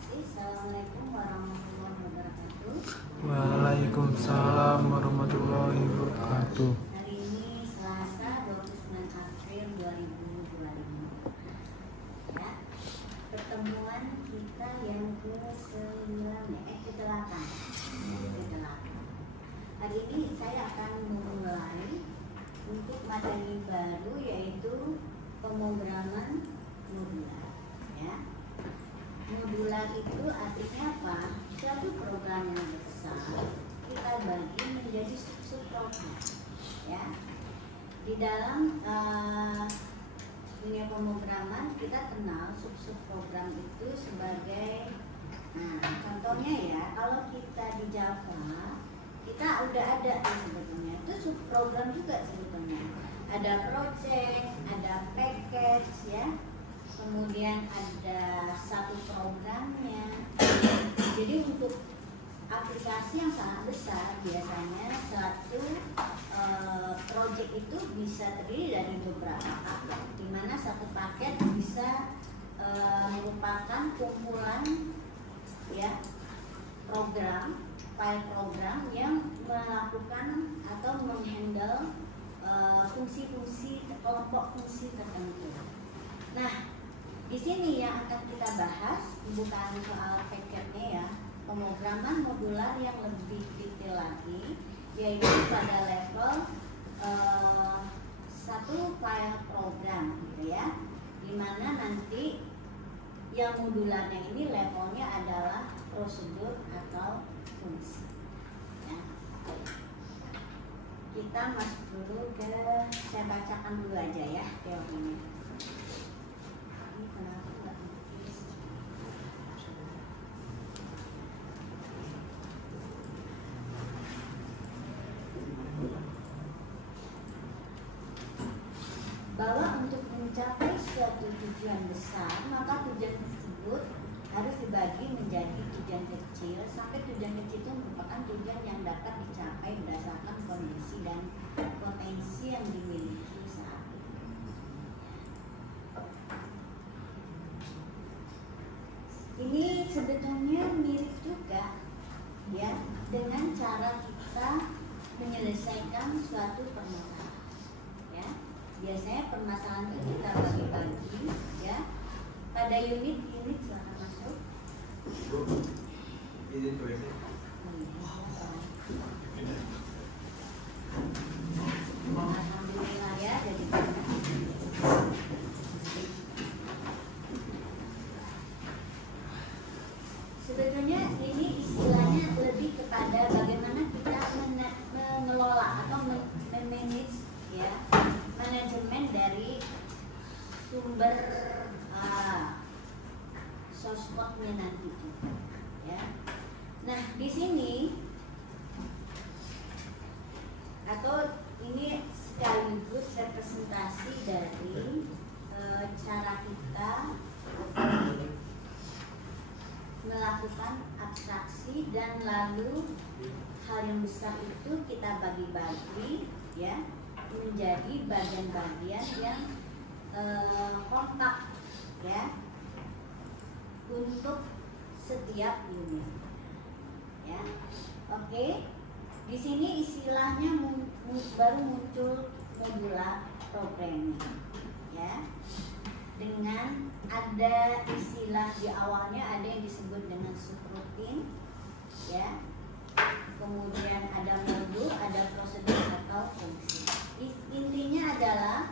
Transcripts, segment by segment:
kasih. Assalamualaikum warahmatullahi wabarakatuh. Waalaikumsalam warahmatullahi wabarakatuh. Hari ini Selasa 29 April 2025. Ya, pertemuan kita yang ke-9 ke-8. Hari ini saya akan memulai untuk materi baru, yaitu pemrograman modular. Ya, modular itu artinya apa? Suatu program yang besar kita bagi menjadi sub-program. Ya, di dalam dunia pemrograman kita kenal sub-program itu sebagai, contohnya ya, kalau kita di Java kita udah ada sebetulnya itu subprogram juga sebetulnya. Ada project, ada package ya, kemudian ada satu programnya. Jadi untuk aplikasi yang sangat besar biasanya satu project itu bisa terdiri dari beberapa paket, di mana satu paket bisa merupakan kumpulan ya program, file program yang melakukan atau menghandle fungsi-fungsi, kelompok fungsi tertentu. Nah, di sini yang akan kita bahas bukan soal packetnya ya, pemrograman modular yang lebih detail lagi, yaitu pada level satu file program gitu ya, dimana nanti yang modularnya ini levelnya adalah prosedur atau fungsi. Ya. Kita masuk dulu ke, saya bacakan dulu aja ya teorinya. Ini kenapa nggak nulis? Bahwa untuk mencapai suatu tujuan besar, maka tujuan tersebut harus dibagi menjadi tujuan kecil, sampai tujuan kecil itu merupakan tujuan yang dapat dicapai berdasarkan kondisi dan potensi yang dimiliki saat itu. Ini sebetulnya mirip juga ya dengan cara kita menyelesaikan suatu permasalahan. Ya, biasanya permasalahan itu kita bagi-bagi ya pada unit-unit. Silakan masuk. Alhamdulillah ya, jadi sebetulnya ini istilahnya lebih kepada bagaimana kita mengelola atau memanage ya, manajemen dari sumber source code-nya nanti ya. Nah, di sini atau ini sekaligus representasi dari cara kita melakukan abstraksi, dan lalu hal yang besar itu kita bagi-bagi ya menjadi bagian-bagian yang kompak ya untuk setiap unit ya. Oke, di sini istilahnya baru muncul modular programming ya, dengan ada istilah di awalnya, ada yang disebut dengan subroutine ya, kemudian ada modul, ada prosedur atau fungsi. Intinya adalah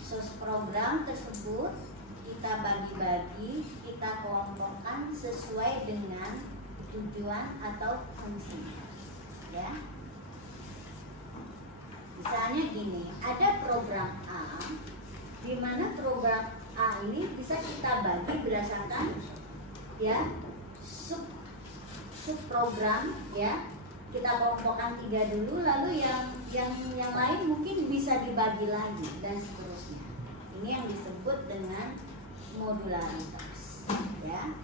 source program tersebut kita bagi-bagi, kita kelompokkan sesuai dengan tujuan atau fungsinya ya. Misalnya gini, ada program A, di mana program A ini bisa kita bagi berdasarkan ya sub program ya. Kita kelompokkan 3 dulu, lalu yang lain mungkin bisa dibagi lagi dan seterusnya. Ini yang disebut dengan modularitas ya.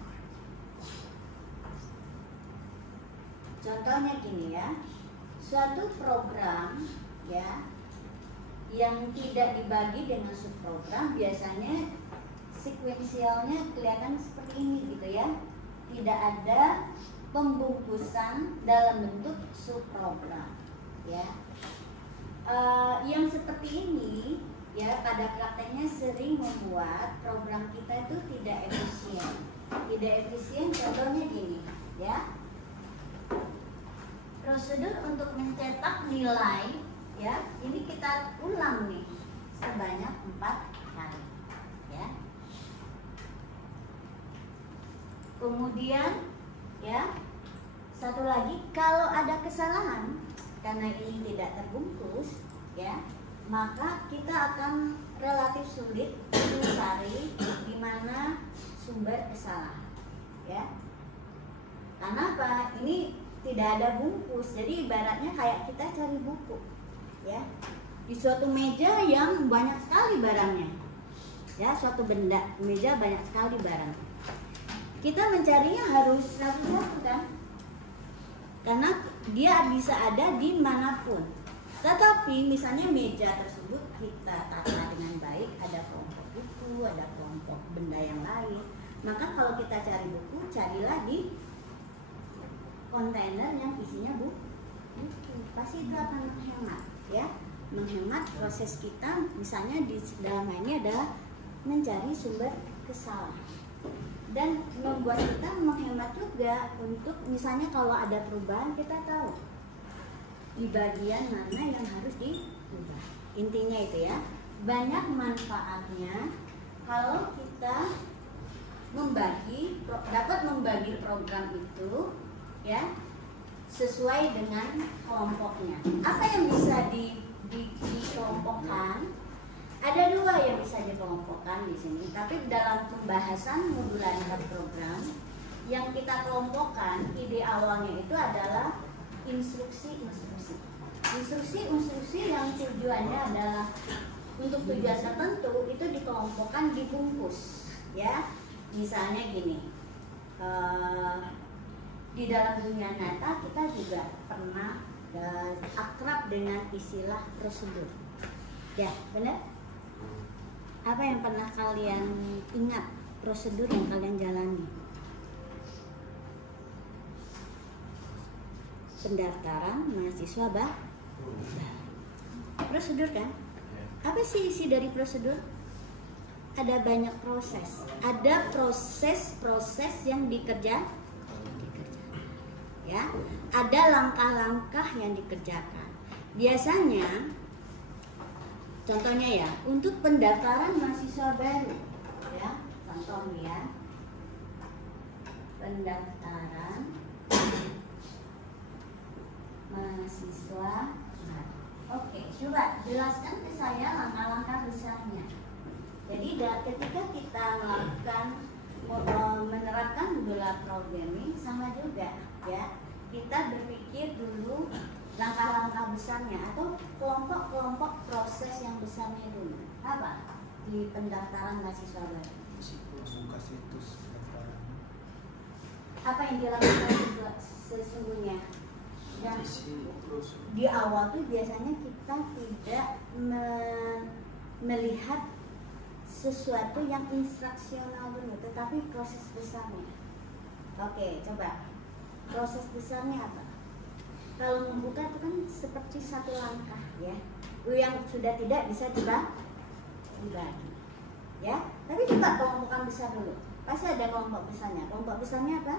Contohnya gini ya, suatu program ya yang tidak dibagi dengan subprogram biasanya sekuensialnya kelihatan seperti ini gitu ya. tidak ada pembungkusan dalam bentuk subprogram, ya. Yang seperti ini, ya, pada prakteknya sering membuat program kita itu tidak efisien. Tidak efisien, contohnya gini, ya. Prosedur untuk mencetak nilai, ya, ini kita ulang nih sebanyak 4 kali, ya. Kemudian, ya, satu lagi, kalau ada kesalahan karena ini tidak terbungkus, ya, maka kita akan relatif sulit mencari di mana sumber kesalahan, ya. Karena apa? Ini tidak ada bungkus, jadi ibaratnya kayak kita cari buku, ya, di suatu meja yang banyak sekali barangnya, ya, suatu benda, meja banyak sekali barang. Kita mencarinya harus satu-satu, kan, karena dia bisa ada di manapun. Tetapi misalnya meja tersebut kita tata dengan baik, ada kelompok buku, ada kelompok benda yang lain, maka kalau kita cari buku, carilah di kontainer yang isinya buku. Pasti itu akan menghemat, ya, menghemat proses kita. Misalnya di dalam hal ini adalah mencari sumber kesalahan, dan membuat kita menghemat juga untuk misalnya kalau ada perubahan kita tahu di bagian mana yang harus diubah. Intinya itu, ya, banyak manfaatnya kalau kita dapat membagi program itu, ya, sesuai dengan kelompoknya. Apa yang bisa dikelompokkan? Ada 2 yang bisa dikelompokkan di sini. Tapi dalam pembahasan modularitas program yang kita kelompokkan, ide awalnya itu adalah instruksi-instruksi. Instruksi-instruksi yang tujuannya adalah untuk tujuan tertentu itu dikelompokkan, dibungkus, ya. Misalnya gini. Di dalam dunia nyata kita juga pernah akrab dengan istilah prosedur, ya, benar? Apa yang pernah kalian ingat prosedur yang kalian jalani? Pendaftaran mahasiswa prosedur, kan? Apa sih isi dari prosedur? Ada banyak proses, ada proses yang dikerjakan, ya, ada langkah-langkah yang dikerjakan. Biasanya, contohnya, ya, untuk pendaftaran mahasiswa baru, ya, contoh nih, ya, pendaftaran mahasiswa baru. Oke, coba jelaskan ke saya langkah-langkah besarnya. Jadi ketika kita menerapkan modular programming, sama juga, ya, kita berpikir dulu langkah-langkah besarnya atau kelompok-kelompok proses yang besarnya dulu. Apa di pendaftaran mahasiswa baru? Buka situs pendaftaran. Apa yang dilakukan sesungguhnya? Dan di awal tuh biasanya kita tidak melihat sesuatu yang instruksional dulu, tetapi proses besarnya. Oke, coba proses besarnya apa? Kalau membuka itu kan seperti satu langkah, ya, yang sudah tidak bisa dibagi, ya. Tapi coba kelompokan besar dulu. Pasti ada kelompok besarnya. Kelompok besarnya apa?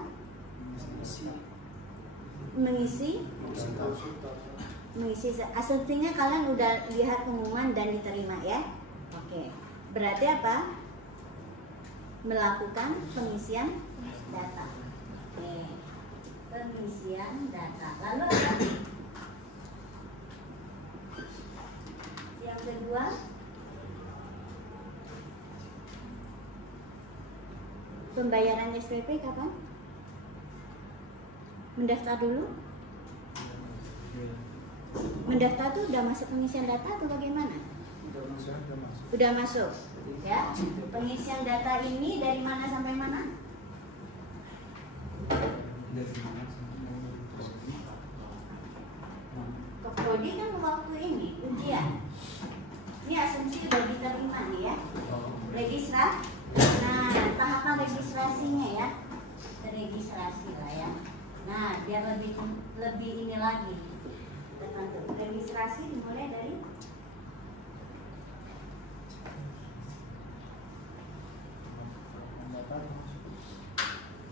Mengisi. Asumsinya kalian udah lihat pengumuman dan diterima, ya. Oke. Berarti apa? Melakukan pengisian data. Oke. Pengisian data. Lalu apa? Yang kedua, pembayaran SPP kapan? Mendaftar dulu? Mendaftar tuh udah masuk pengisian data atau bagaimana? Udah masuk. Ya. Pengisian data ini dari mana sampai mana? Ke prodi kan waktu ini ujian. Ini asumsi udah diterima nih, ya. Registrasi. Nah, tahapan registrasinya, ya. Registrasi. biar lebih ini lagi. Registrasi dimulai dari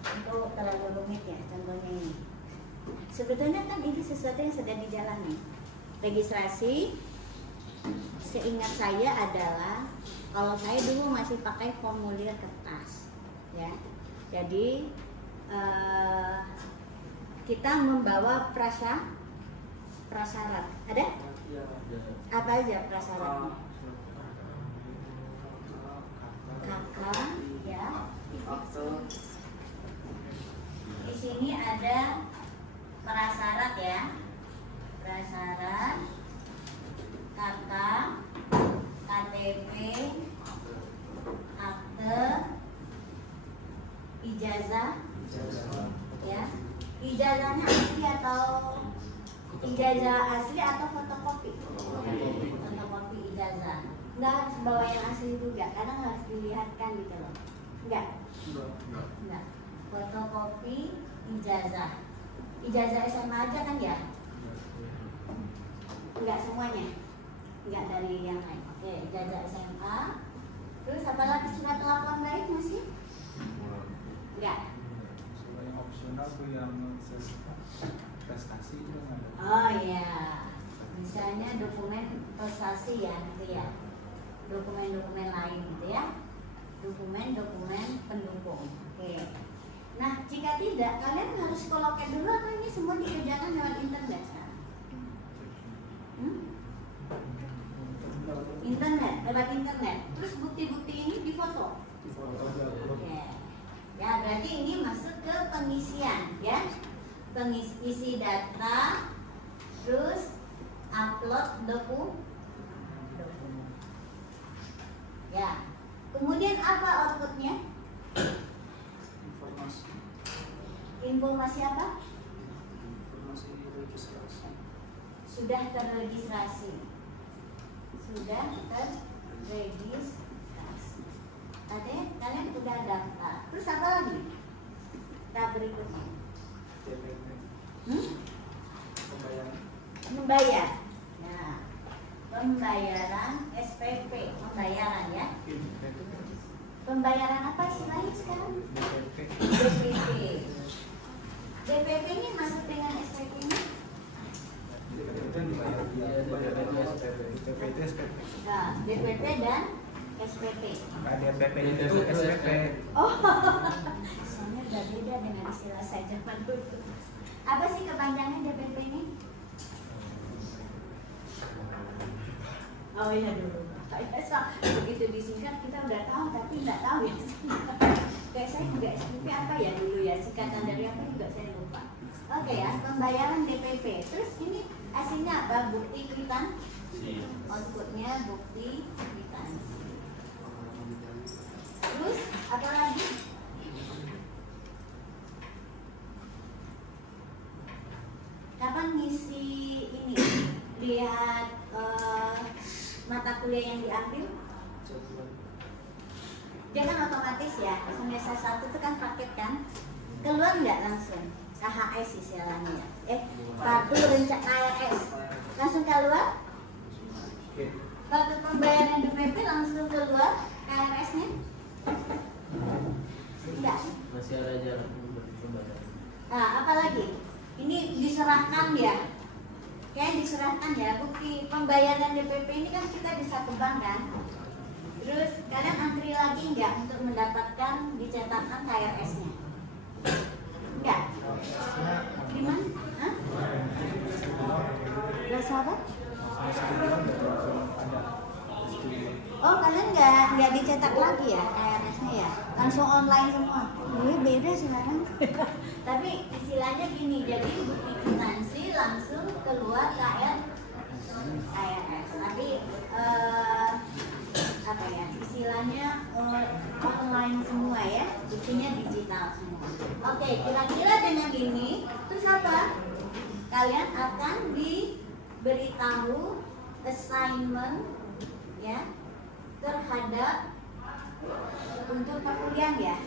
itu terlalu rumit ya contohnya ini. Sebetulnya kan ini sesuatu yang sudah dijalani. Registrasi, seingat saya adalah kalau saya dulu masih pakai formulir kertas, ya. Jadi kita membawa prasyarat. Ada? Apa aja prasyaratnya? KK, ya. Di sini ada prasyarat ya, prasyarat, KK, KTP, akte, ijazah, ya. Ijazahnya asli atau ijazah asli atau fotokopi? Fotokopi ijazah. Nggak harus bawa yang asli juga, kadang harus dilihatkan gitu loh. Enggak? Enggak. Fotokopi ijazah. Ijazah SMA aja kan ya? Enggak semuanya? Enggak dari yang lain. Oke, ijazah SMA. Terus apa lagi, surat laporan baik masih? Enggak. Yang opsional tuh yang prestasi itu ada. Oh iya. Misalnya dokumen prestasi ya gitu ya. Dokumen-dokumen lain gitu ya. Dokumen-dokumen pendukung. Oke. Nah, jika tidak, kalian harus koloket dulu atau ini semua dikerjakan lewat internet? Internet, lewat internet. Terus bukti-bukti ini difoto. Oke. Ya, berarti ini masuk ke pengisian, ya. Isi data, terus upload dokumen. Ya. Kemudian apa outputnya? Informasi apa? Informasi registrasi. Sudah terregistrasi. Sudah terregistrasi. Tadi kalian sudah daftar. Terus apa lagi? Tahap berikutnya. DPP. Pembayaran. Membayar. Nah, pembayaran SPP, pembayaran ya. Pembayaran apa istilahnya sekarang? DPP. DPP ini masuk dengan SPP ini? DPP itu SPP. Nah, DPP dan SPP. Ada DPP itu SPP. Oh, soalnya udah beda dengan istilah saya zaman dulu. Apa sih kepanjangan DPP ini? Oh iya dulu. Begitu disingkat kita udah tahu tapi nggak tahu ya. Kayak saya juga SPP apa ya dulu ya, singkatan dari apa juga saya lupa. Oke ya, pembayaran DPP. Terus ini hasilnya apa? Bukti kwitansi. Outputnya bukti kwitansi. Terus apa lagi? Kapan ngisi ini? Lihat mata kuliah yang diambil? Dia kan otomatis ya, semester 1 itu kan paket kan, keluar nggak langsung KHS istilahnya, kartu rencana KRS langsung keluar, kartu pembayaran DPP langsung keluar KRS-nya, enggak? Masih ada jarak pembayaran. Nah, apalagi ini diserahkan ya, kayak diserahkan ya, bukti pembayaran DPP ini kan kita bisa ke bank kan. Terus kalian antri lagi nggak untuk mendapatkan dicetakkan KRS-nya? Enggak? Gimana? Hah? Rasa apa? Oh, kalian nggak dicetak lagi ya KRS-nya ya? Langsung online semua? Ini beda sekarang. Tapi istilahnya gini, jadi bukti kwitansi langsung keluar KRS. Tapi apa ya, istilahnya online semua ya, buktinya digital semua. Oke, kira-kira dengan ini terus apa? Kalian akan diberitahu assignment ya terhadap untuk perkuliahan ya,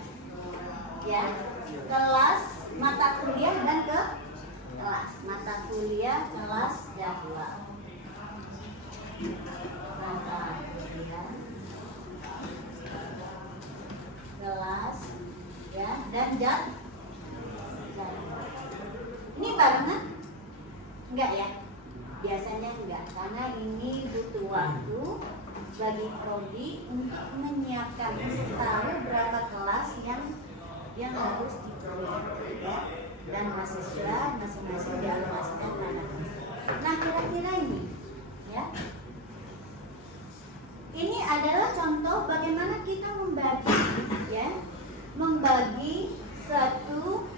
kelas mata kuliah dan ke kelas, mata kuliah kelas jadwal. Mata kuliah kelas ya dan jadwal. Ini barengan? Enggak ya? Biasanya enggak, karena ini butuh waktu bagi prodi untuk menyiapkan tahu berapa kelas yang harus dipelajari ya, dan mahasiswa masing-masing dialokasikan pada kelas. Nah, kira-kira ini ya, ini adalah contoh bagaimana kita membagi suatu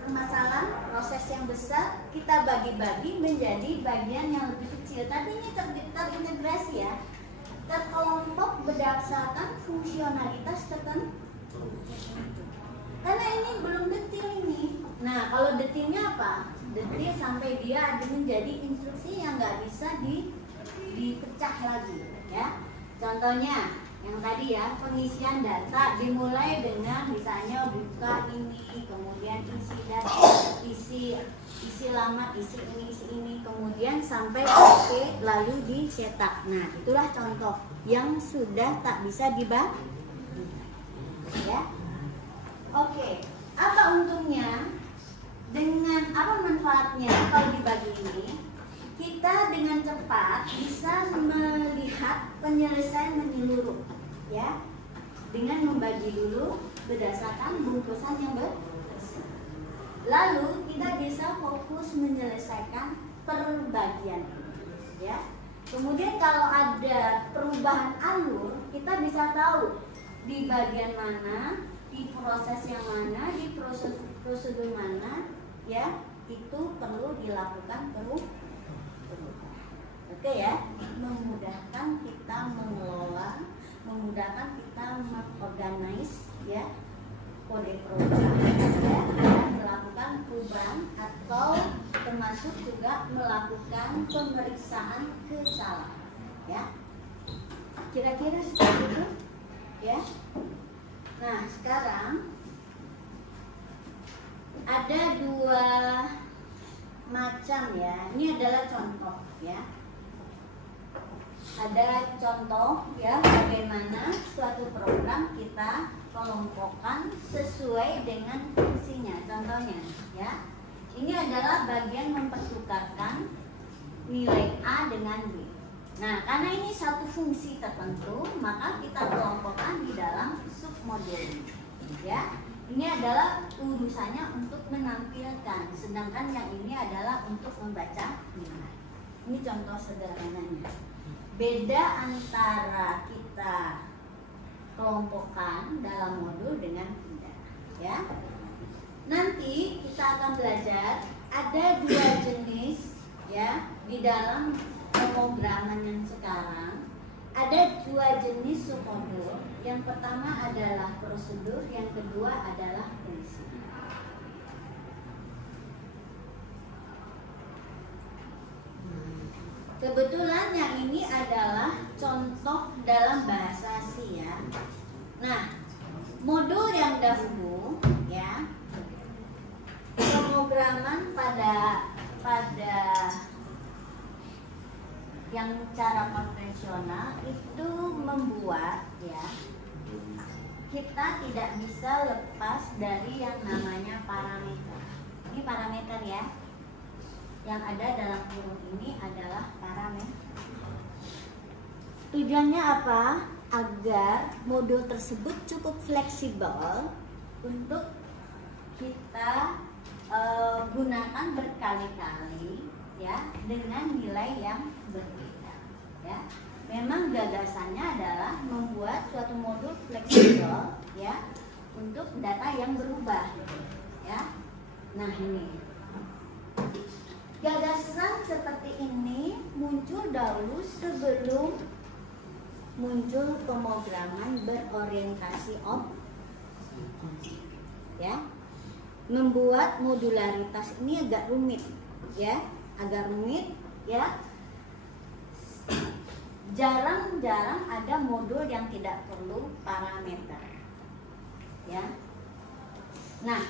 permasalahan proses yang besar, kita bagi-bagi menjadi bagian yang lebih kecil. Tapi ini terintegrasi ya, terkelompok berdasarkan fungsionalitas tertentu. Karena ini belum detil ini. Nah, kalau detilnya apa? Detil sampai dia ada menjadi instruksi yang nggak bisa dipecah lagi ya. Contohnya yang tadi ya, pengisian data dimulai dengan misalnya buka ini, kemudian isi data, isi alamat, isi ini, kemudian sampai oke, lalu dicetak. Nah, itulah contoh yang sudah tak bisa dibagi ya. Oke, apa untungnya? Dengan apa manfaatnya kalau dibagi ini? Kita dengan cepat bisa melihat penyelesaian menyeluruh ya, dengan membagi dulu berdasarkan bungkusan yang bersih. Lalu kita bisa fokus menyelesaikan perbagian ya. Kemudian kalau ada perubahan alur, kita bisa tahu di bagian mana, di proses yang mana, di prosedur mana ya, itu perlu dilakukan perubahan. Oke ya, memudahkan kita mengelola, memudahkan kita mengorganize ya kode program ya, dan melakukan perubahan atau termasuk juga melakukan pemeriksaan kesalahan ya. Kira-kira seperti itu ya. Nah, sekarang ada dua macam ya. Ini adalah contoh ya. Ada contoh ya, bagaimana suatu program kita kelompokkan sesuai dengan fungsinya. Contohnya ya, ini adalah bagian mempertukarkan nilai A dengan B. Nah, karena ini satu fungsi tertentu, maka kita kelompokkan di dalam submodul ya. Ini adalah urusannya untuk menampilkan, sedangkan yang ini adalah untuk membaca nilai. Ini contoh sederhananya. Beda antara kita kelompokkan dalam modul dengan tidak ya. Nanti kita akan belajar ada dua jenis ya di dalam pemrograman yang sekarang. Ada dua jenis submodul. Yang pertama adalah prosedur, yang kedua adalah fungsi. Kebetulan yang ini adalah contoh dalam bahasa C ya. Nah, modul yang dahulu ya, pemrograman pada yang cara konvensional itu membuat ya, kita tidak bisa lepas dari yang namanya parameter. Ini parameter ya. Yang ada dalam kurung ini adalah parameter. Tujuannya apa? Agar modul tersebut cukup fleksibel untuk kita gunakan berkali-kali ya, dengan nilai yang berbeda ya. Memang gagasannya adalah membuat suatu modul fleksibel ya, untuk data yang berubah ya. Nah, ini gagasan seperti ini muncul dahulu sebelum muncul pemrograman berorientasi objek ya. Membuat modularitas ini agak rumit ya, jarang-jarang ada modul yang tidak perlu parameter ya. Nah,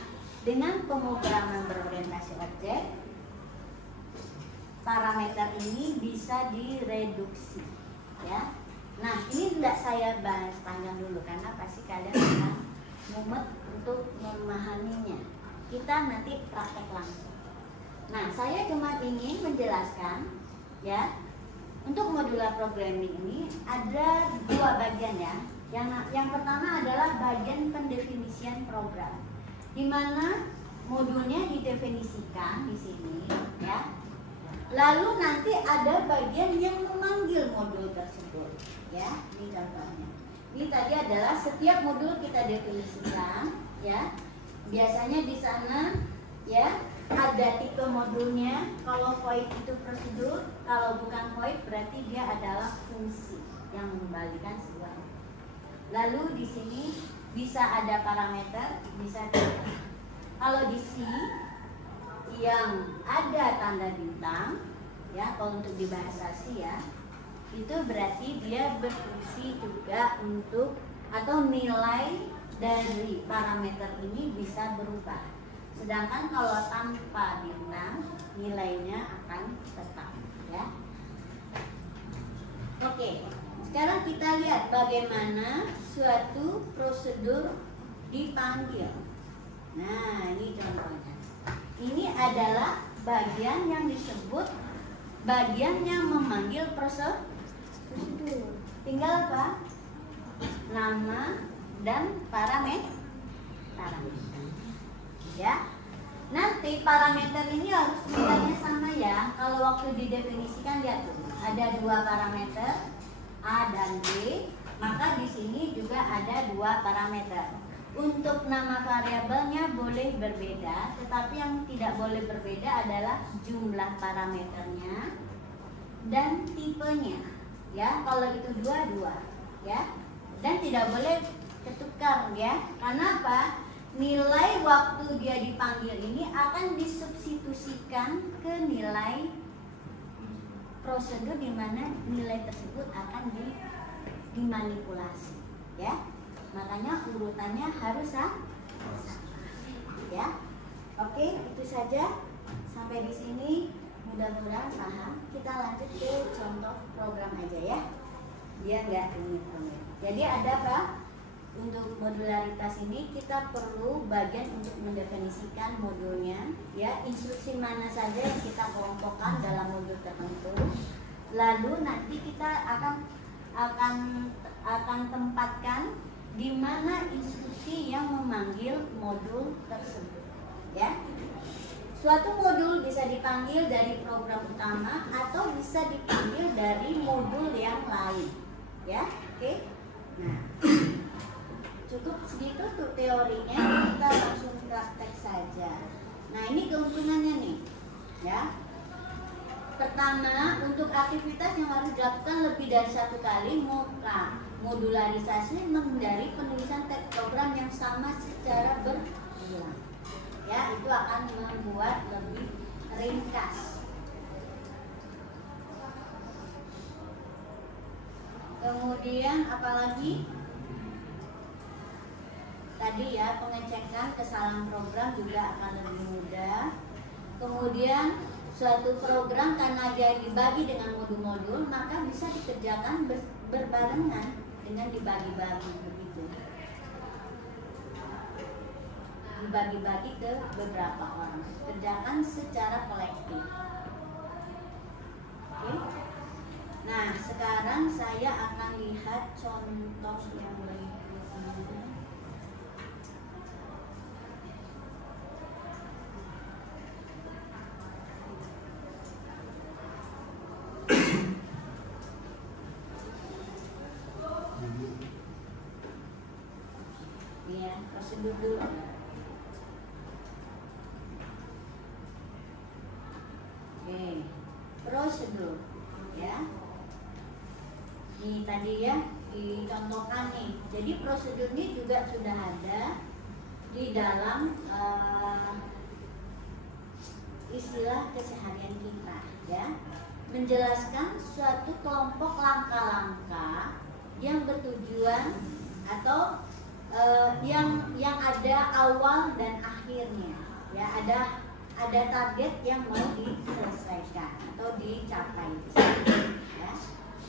dengan pemrograman berorientasi objek, parameter ini bisa direduksi, ya. Nah, ini tidak saya bahas panjang dulu karena pasti kalian akan mumet untuk memahaminya. Kita nanti praktek langsung. Nah, saya cuma ingin menjelaskan, ya, untuk modular programming ini ada dua bagian, ya. Yang pertama adalah bagian pendefinisian program, di mana modulnya didefinisikan di sini, ya. Lalu nanti ada bagian yang memanggil modul tersebut, ya. Ini contohnya. Ini tadi adalah setiap modul kita definisikan, ya. Biasanya di sana, ya, ada tipe modulnya. Kalau void itu prosedur, kalau bukan void berarti dia adalah fungsi yang mengembalikan sebuah. Lalu di sini bisa ada parameter, bisa tidak. Kalau di C yang ada tanda bintang, ya, kalau untuk di bahasa C, ya, itu berarti dia berfungsi juga untuk, atau nilai dari parameter ini bisa berubah. Sedangkan kalau tanpa bintang, nilainya akan tetap, ya. Oke, sekarang kita lihat bagaimana suatu prosedur dipanggil. Nah, ini contohnya. Ini adalah bagian yang disebut bagian yang memanggil prosedur. Tinggal apa? Nama dan parameter. Ya. Nanti parameter ini harus nilainya sama, ya. Kalau waktu didefinisikan, lihat tuh, ada dua parameter A dan B, maka di sini juga ada dua parameter. Untuk nama variabelnya boleh berbeda, tetapi yang tidak boleh berbeda adalah jumlah parameternya dan tipenya, ya. Kalau itu dua, ya, dan tidak boleh ketukar, ya. Karena apa? Nilai waktu dia dipanggil ini akan disubstitusikan ke nilai prosedur, di mana nilai tersebut akan dimanipulasi, ya. Makanya urutannya harus sama, ya. Oke, itu saja. Sampai di sini mudah-mudahan paham. Kita lanjut ke contoh program aja, ya. Dia nggak rumit-rumit. Jadi ada apa? Untuk modularitas ini kita perlu bagian untuk mendefinisikan modulnya, ya. Instruksi mana saja yang kita kelompokkan dalam modul tertentu. Lalu nanti kita akan tempatkan di mana instruksi yang memanggil modul tersebut, ya. Suatu modul bisa dipanggil dari program utama atau bisa dipanggil dari modul yang lain, ya. Oke. Nah, cukup segitu tuh teorinya, kita langsung praktek saja. Nah, ini keuntungannya nih, ya. Pertama, untuk aktivitas yang harus dilakukan lebih dari satu kali, maka modularisasi menghindari penulisan teks program yang sama secara berulang, ya. Itu akan membuat lebih ringkas. Kemudian apalagi? Tadi, ya, pengecekan kesalahan program juga akan lebih mudah. Kemudian suatu program karena dia dibagi dengan modul-modul, maka bisa dikerjakan berbarengan dengan dibagi-bagi, begitu. Dibagi-bagi ke beberapa orang, kerjakan secara kolektif. Oke. Nah, sekarang saya akan lihat contoh yang berikutnya. Ya, prosedur dulu. Oke, prosedur, ya. Ini tadi, ya, dicontohkan nih. Jadi prosedur ini juga sudah ada di dalam istilah keseharian kita, ya. Menjelaskan suatu kelompok langkah-langkah yang bertujuan atau yang ada ada awal dan akhirnya, ya, ada target yang mau diselesaikan atau dicapai, ya.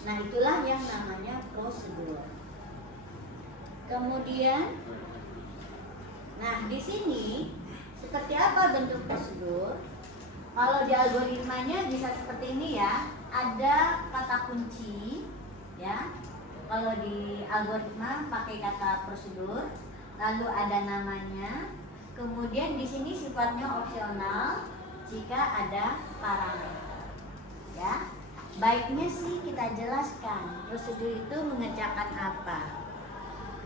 Nah, itulah yang namanya prosedur. Kemudian, nah di sini seperti apa bentuk prosedur? Kalau di algoritmanya bisa seperti ini ya, ada kata kunci, ya. Kalau di algoritma pakai kata prosedur, lalu ada namanya, kemudian di sini sifatnya opsional jika ada parameter, ya. Baiknya sih kita jelaskan prosedur itu mengerjakan apa.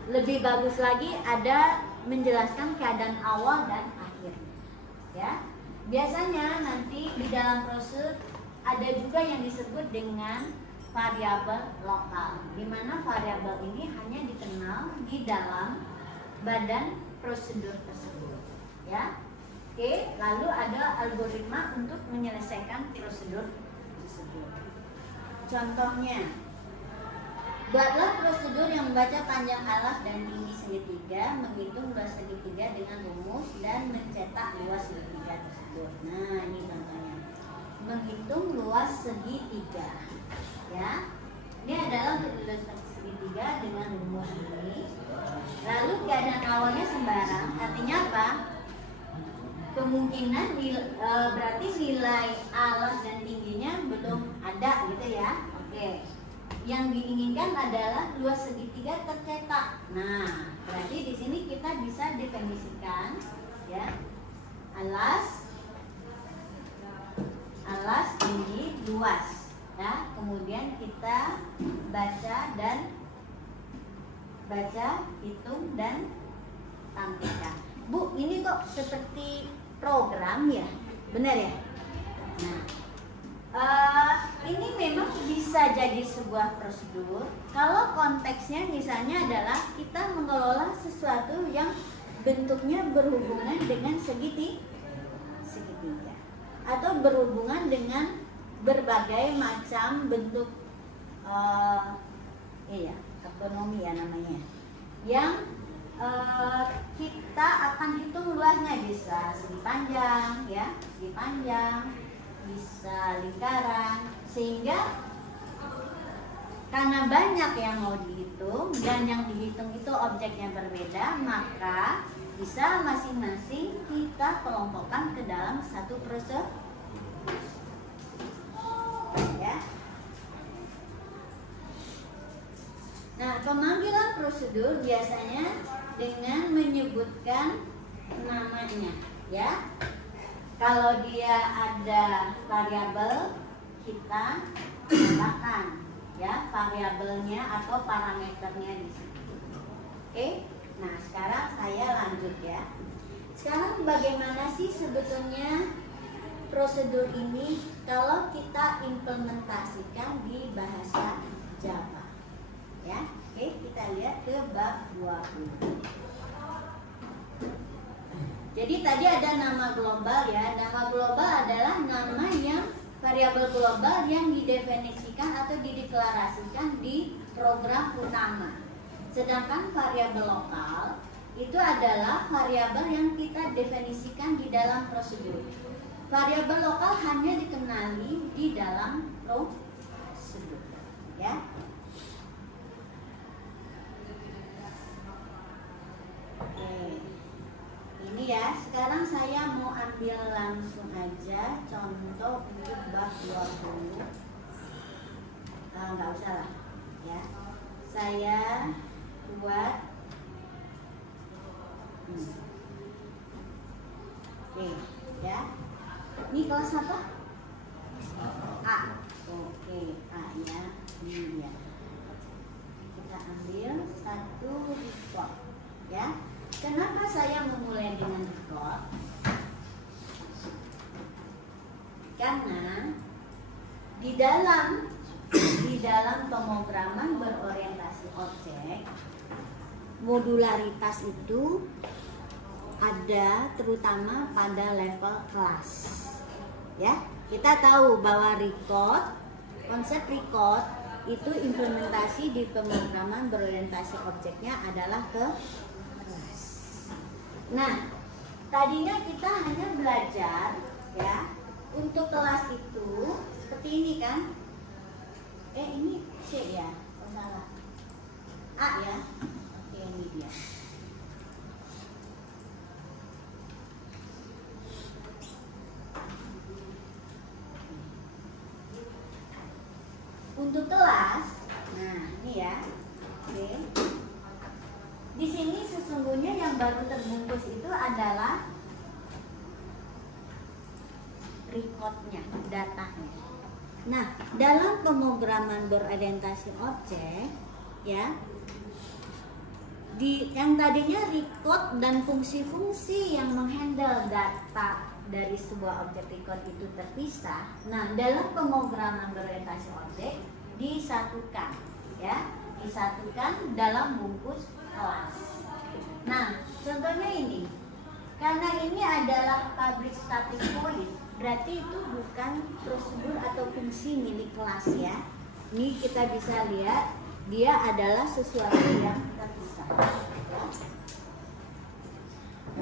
Lebih bagus lagi ada menjelaskan keadaan awal dan akhirnya, ya. Biasanya nanti di dalam prosedur ada juga yang disebut dengan variabel lokal, di mana variabel ini hanya dikenal di dalam badan prosedur tersebut, ya. Oke, lalu ada algoritma untuk menyelesaikan prosedur tersebut. Contohnya, buatlah prosedur yang membaca panjang alas dan tinggi segitiga, menghitung luas segitiga dengan rumus dan mencetak luas segitiga tersebut. Nah, ini contohnya. Menghitung luas segitiga, ya. Ini adalah luas segitiga dengan rumus ini. Lalu keadaan awalnya sembarang, artinya apa? Kemungkinan berarti nilai alas dan tingginya belum ada gitu ya. Oke. Yang diinginkan adalah luas segitiga tercetak. Nah, berarti di sini kita bisa definisikan, ya, alas tinggi luas, ya. Kemudian kita baca, hitung dan tampilkan. Bu, ini kok seperti program ya, benar ya? Nah, ini memang bisa jadi sebuah prosedur kalau konteksnya misalnya adalah kita mengelola sesuatu yang bentuknya berhubungan dengan segitiga atau berhubungan dengan berbagai macam bentuk ekonomi ya namanya, yang kita akan hitung luasnya, bisa segi panjang, ya, segi panjang, bisa lingkaran, sehingga karena banyak yang mau dihitung dan yang dihitung itu objeknya berbeda, maka bisa masing-masing kita kelompokkan ke dalam satu prosedur, ya. Nah, pemanggilan prosedur biasanya dengan menyebutkan namanya, ya. Kalau dia ada variabel, kita tambahkan, ya, variabelnya atau parameternya di sini. Oke. Nah, sekarang saya lanjut ya. Sekarang bagaimana sih sebetulnya prosedur ini kalau kita implementasikan di bahasa Java? Ya, oke, kita lihat ke bab 20. Jadi tadi ada nama global ya. Nama global adalah nama yang variabel global yang didefinisikan atau dideklarasikan di program utama. Sedangkan variabel lokal itu adalah variabel yang kita definisikan di dalam prosedur. Variabel lokal hanya dikenali di dalam prosedur, ya. Oke. Ini ya, sekarang saya mau ambil langsung aja contoh untuk bab 20. Nggak usah lah, ya. Saya buat oke, ya. Ini kelas apa? A. Oke, A ya. Ini ya. Kita ambil satu report, ya. Kenapa saya memulai dengan record? Karena di dalam pemrograman berorientasi objek, modularitas itu ada terutama pada level kelas. Ya, kita tahu bahwa konsep record itu implementasi di pemrograman berorientasi objeknya adalah ke kelas. Nah, tadinya kita hanya belajar ya untuk kelas itu seperti ini kan? Ini C ya, oh salah. A ya. Oke, ini dia. Untuk kelas, nah ini ya. Oke. Di sini sesungguhnya yang baru terbungkus itu adalah recordnya, datanya. Nah, dalam pemrograman berorientasi objek, ya, yang tadinya record dan fungsi-fungsi yang menghandle data dari sebuah objek record itu terpisah. Nah, dalam pemrograman berorientasi objek disatukan, ya, disatukan dalam bungkus kelas. Nah, contohnya ini, karena ini adalah public static void, berarti itu bukan prosedur atau fungsi milik kelas ya. Ini kita bisa lihat dia adalah sesuatu yang terpisah.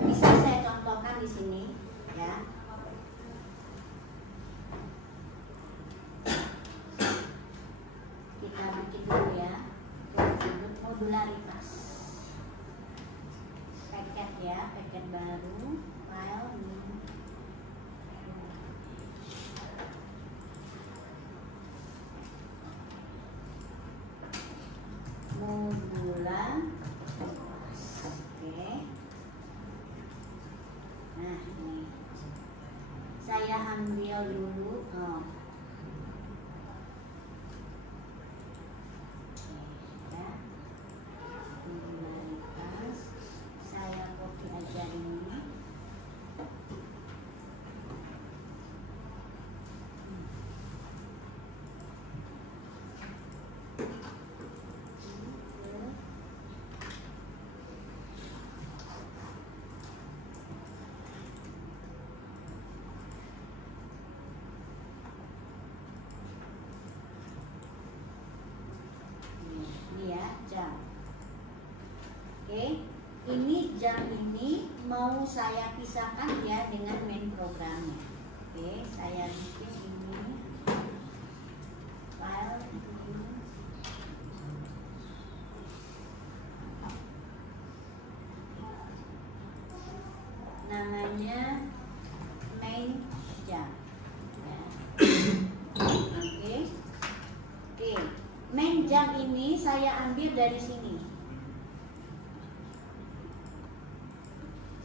Bisa saya contohkan di sini ya. Kita bikin dulu ya. Disebut modularitas. Paket ya, paket baru, file new. Modular. Oke. Nah, ini saya ambil dulu. Ya. Modularitas. Saya copy aja ini. Ini ya, jam. Oke, ini jam ini mau saya pisahkan ya dengan main programnya. Oke, saya bikin ini file ini. Namanya main jam. Ya. Oke. Oke, main jam ini saya ambil dari sini.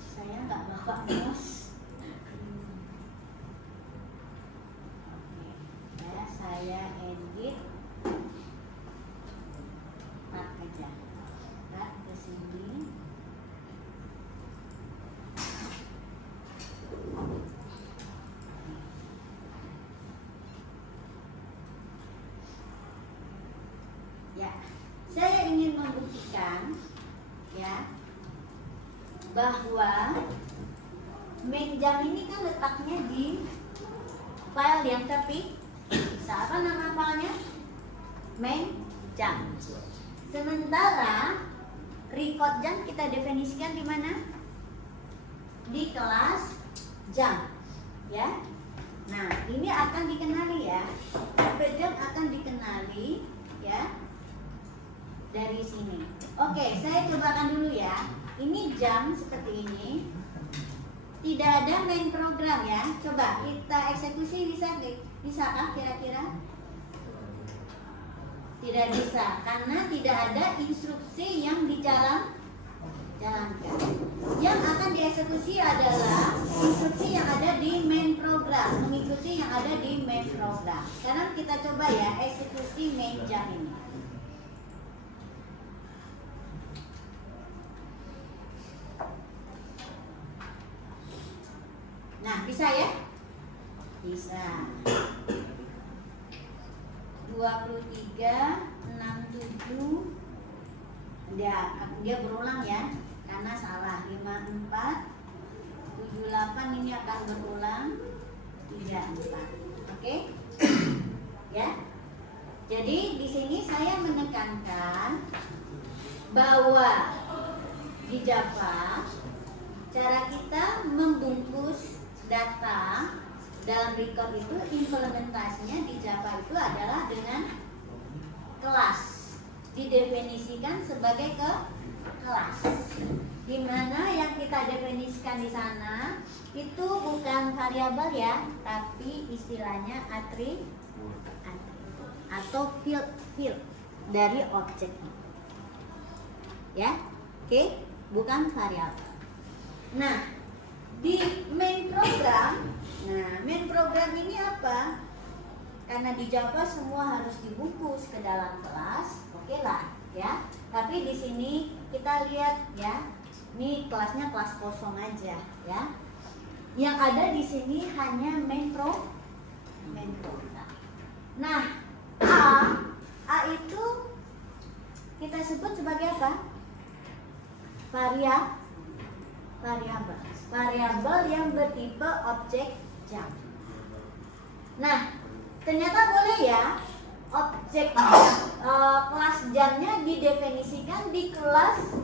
Saya nggak bawa mouse. Oke, saya edit, cut aja, cut ke sini. Ya, saya ingin membuktikan ya bahwa main jam ini kan letaknya di file yang terpisah. Apa nama filenya? Main jam. Sementara record jam kita definisikan di mana? Di kelas jam, ya. Nah, ini akan dikenali ya. Jam akan dikenali ya dari sini. Oke, saya cobakan dulu ya. Ini jam seperti ini. Tidak ada main program ya. Coba kita eksekusi, bisakah kira-kira? Tidak bisa karena tidak ada instruksi yang dijalankan. Yang akan dieksekusi adalah instruksi yang ada di main program, mengikuti yang ada di main program. Sekarang kita coba ya eksekusi main jam ini. Nah, bisa ya? Bisa. 2367. Dia berulang ya, karena salah. 5478 ini akan berulang 34. Oke? Ya. Jadi di sini saya menekankan bahwa di Java cara kita membungkus data dalam record itu, implementasinya di Java itu adalah dengan kelas, didefinisikan sebagai kelas, dimana yang kita definisikan di sana itu bukan variabel ya, tapi istilahnya atribut atau field dari objek ya, oke, bukan variabel. Nah, di main program, main program ini apa? Karena di Java semua harus dibungkus ke dalam kelas, oke lah ya. Tapi di sini kita lihat ya, ini kelasnya kelas kosong aja ya. Yang ada di sini hanya main program. Nah, A itu kita sebut sebagai apa? Variabel yang bertipe objek jam. Nah, ternyata boleh ya objek kelas jamnya didefinisikan di kelas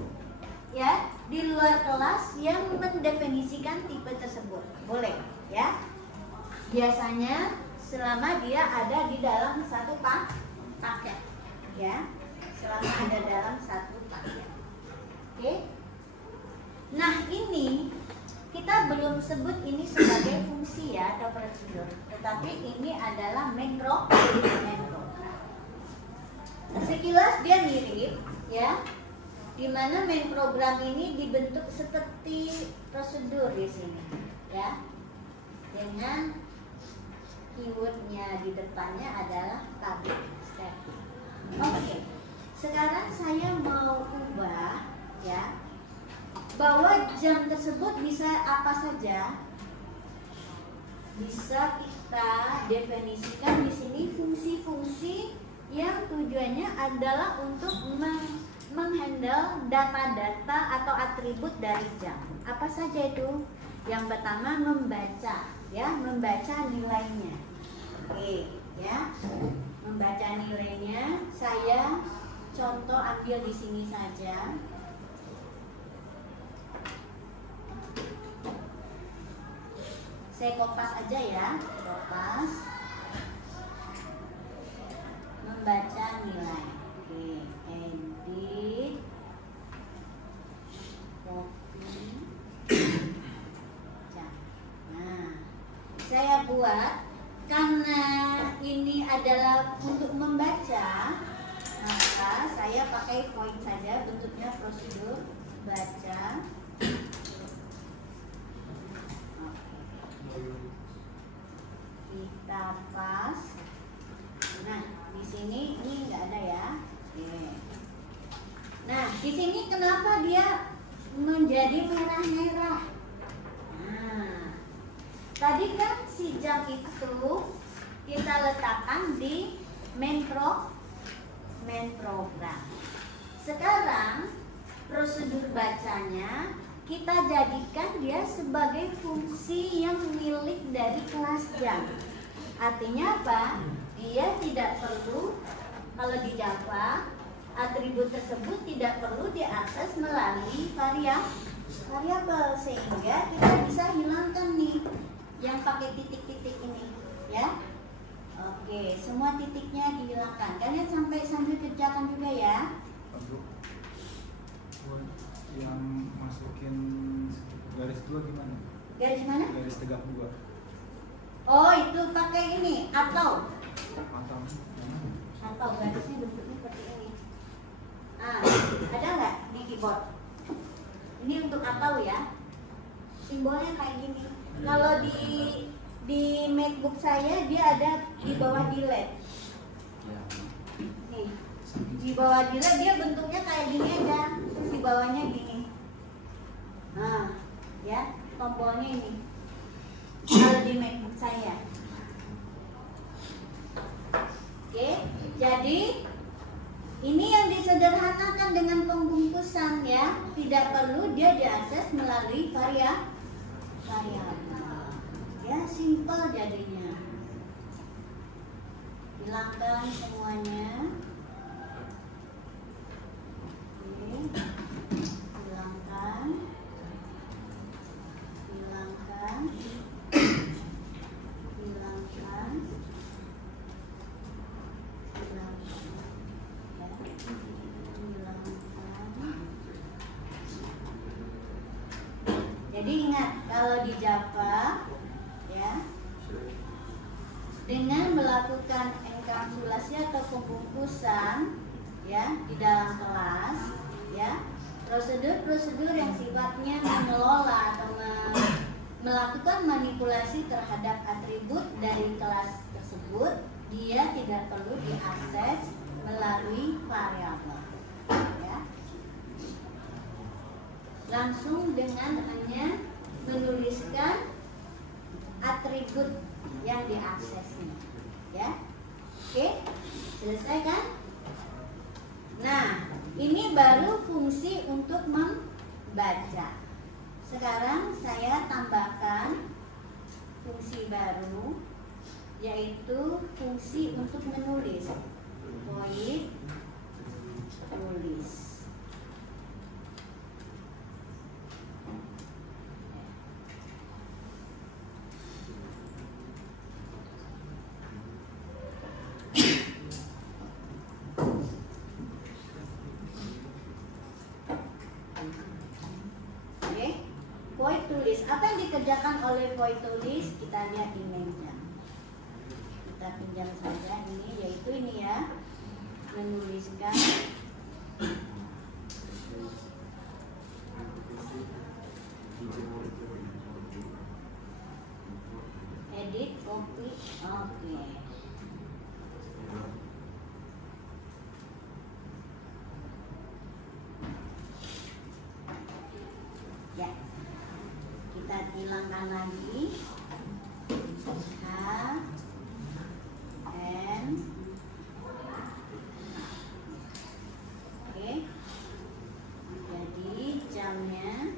ya, di luar kelas yang mendefinisikan tipe tersebut. Boleh ya. Biasanya selama dia ada di dalam satu paket ya. Selama ada dalam satu paket. Oke. Nah, ini kita belum sebut ini sebagai fungsi ya atau prosedur, tetapi ini adalah main program. Sekilas dia mirip ya, dimana main program ini dibentuk seperti prosedur di sini ya, dengan keywordnya di depannya adalah public statement. Oke, sekarang saya mau ubah ya, bahwa jam tersebut bisa apa saja. Bisa kita definisikan di sini fungsi-fungsi yang tujuannya adalah untuk menghandle data-data atau atribut dari jam. Apa saja itu? Yang pertama membaca, ya, membaca nilainya. Oke, ya, membaca nilainya. Saya contoh ambil di sini saja. Saya kopas aja ya, kopas. Membaca nilai. Oke, edit, copy, nah, saya buat karena ini adalah untuk membaca, maka saya pakai point saja, bentuknya prosedur baca. Kita pas. Nah, di sini ini nggak ada ya. Oke. Nah, di sini kenapa dia menjadi merah-merah? Nah, tadi kan si jam itu kita letakkan di main program. Sekarang prosedur bacanya kita jadikan dia sebagai fungsi yang milik dari kelas jam. Artinya apa? Dia tidak perlu, kalau di Java, atribut tersebut tidak perlu diakses melalui variabel, sehingga kita bisa hilangkan nih yang pakai titik-titik ini, ya. Oke, semua titiknya dihilangkan. Kalian sambil kerjakan juga ya. Yang masukin garis 2 gimana? Garis mana? Garis tegak 2. Oh, itu pakai ini atau garisnya bentuknya seperti ini. Ah, ada nggak di keyboard? Ini untuk atau ya. Simbolnya kayak gini. Kalau di MacBook saya dia ada di bawah delete. Nih, di bawah delete dia bentuknya kayak gini aja. Terus di bawahnya gini. Nah, ya, tombolnya ini. Kalau di MacBook saya. Oke, jadi ini yang disederhanakan dengan pembungkusan ya, tidak perlu dia diakses melalui variabel. Ya, simpel jadinya. Hilangkan semuanya. Oke, hilangkan. Jadi ingat, kalau di Java ya, dengan melakukan enkapsulasi atau pembungkusan ya di dalam kelas ya, prosedur-prosedur yang sifatnya mengelola atau melakukan manipulasi terhadap atribut dari kelas tersebut, dia tidak perlu diakses melalui variabel ya. Langsung dengan hanya menuliskan atribut yang diaksesnya ya. Oke, selesai kan? Nah, ini baru fungsi untuk membaca. Sekarang saya tambahkan fungsi baru, yaitu fungsi untuk menulis. Void tulis. Void tulis. Apa yang dikerjakan oleh void tulis? Kita lihat image-nya. Kita pinjam saja ini, yaitu ini ya, menuliskan edit copy. Oke. Ya, kita hilangkan lagi H N. Oke, jadi jamnya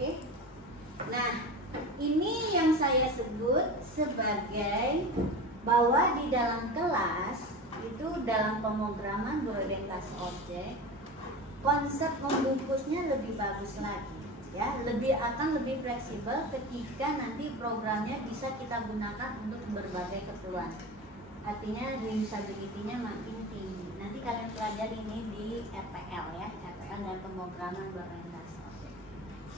oke. Nah, ini yang saya sebut sebagai bahwa di dalam kelas itu dalam pemrograman berorientasi objek, konsep membungkusnya lebih bagus lagi ya, akan lebih fleksibel ketika nanti programnya bisa kita gunakan untuk berbagai keperluan. Artinya reusability-nya makin tinggi. Nanti kalian pelajari ini di RPL ya, RPL dan pemrograman berorientasi objek.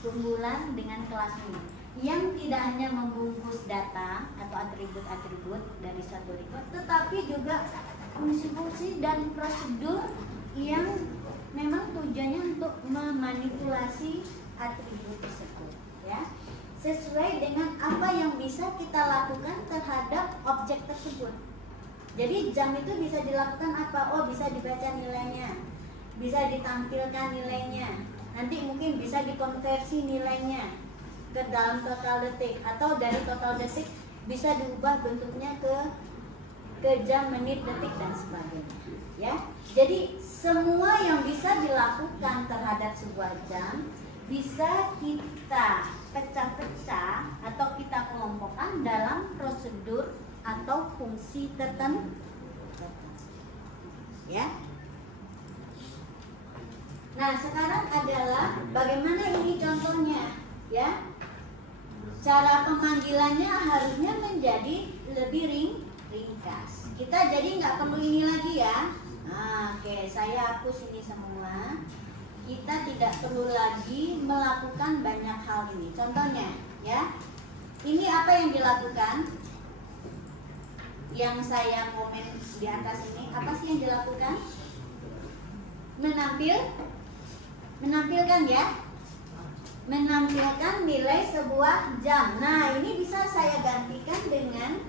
Keunggulan dengan kelas ini yang tidak hanya membungkus data atau atribut-atribut dari satu record, tetapi juga fungsi-fungsi dan prosedur yang memang tujuannya untuk memanipulasi atribut tersebut ya, sesuai dengan apa yang bisa kita lakukan terhadap objek tersebut. Jadi jam itu bisa dilakukan apa? Oh, bisa dibaca nilainya, bisa ditampilkan nilainya, nanti mungkin bisa dikonversi nilainya ke dalam total detik, atau dari total detik bisa diubah bentuknya ke jam, menit, detik dan sebagainya ya. Jadi semua yang bisa dilakukan terhadap sebuah jam bisa kita pecah-pecah atau kita kelompokkan dalam prosedur atau fungsi tertentu ya. Nah, sekarang adalah bagaimana ini contohnya ya. Cara pemanggilannya harusnya menjadi lebih ringkas. Kita jadi nggak perlu ini lagi ya. Nah, oke, saya hapus ini semua. Kita tidak perlu lagi melakukan banyak hal ini. Contohnya ya, ini apa yang dilakukan? Yang saya komen di atas ini, apa sih yang dilakukan? Menampilkan ya, menampilkan nilai sebuah jam. Nah, ini bisa saya gantikan dengan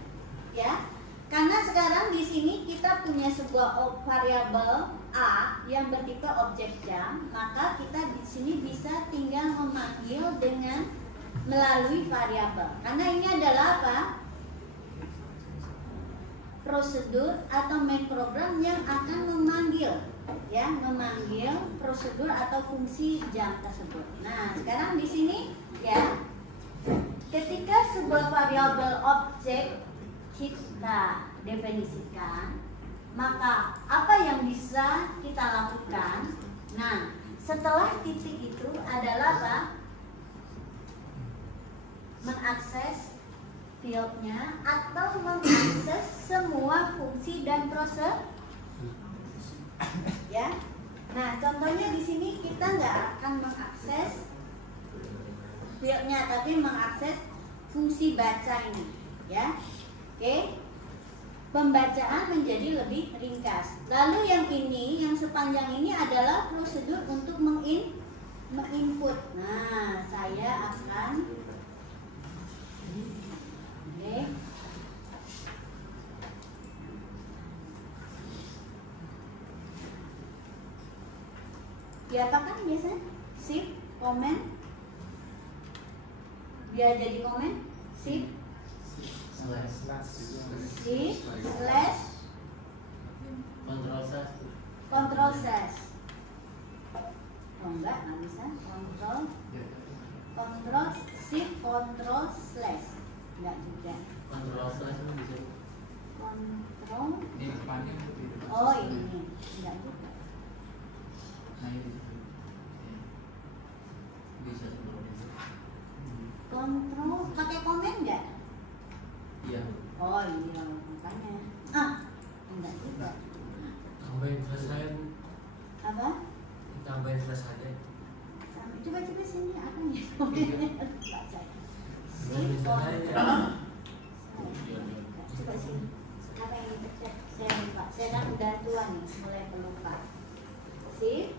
ya, karena sekarang di sini kita punya sebuah variabel A yang bertipe objek jam, maka kita di sini bisa tinggal memanggil dengan melalui variabel. Karena ini adalah apa? Prosedur atau main program yang akan memanggil ya, memanggil prosedur atau fungsi jam tersebut. Nah, sekarang di sini ya, ketika sebuah variabel objek kita definisikan, maka apa yang bisa kita lakukan? Nah, setelah titik itu adalah apa? Mengakses fieldnya atau mengakses semua fungsi dan proses. Ya. Nah, contohnya di sini kita nggak akan mengakses fieldnya, tapi mengakses fungsi baca ini, ya. Oke. Pembacaan menjadi lebih ringkas. Lalu yang ini, yang sepanjang ini adalah prosedur untuk menginput. Nah, saya akan diapakan biasanya? Shift, komen. Biar jadi komen, shift, shift, slash, control slash. Oh enggak bisa. Control shift, control slash. Enggak juga. Control slash itu bisa. Control. Ini depannya gitu. Oh ini, enggak juga. Nah ini Bisa sebelum itu. Control pakai komen enggak? Iya. Oh iya makanya. Enggak juga. Tambahin selesai, Apa? tambahin selesai. Coba sini apa ya? Baca. Tambahin selesai ya. Coba sini. Apa yang dipencet? Saya lupa. Saya kan udah tua nih, mulai pelupa. Shift,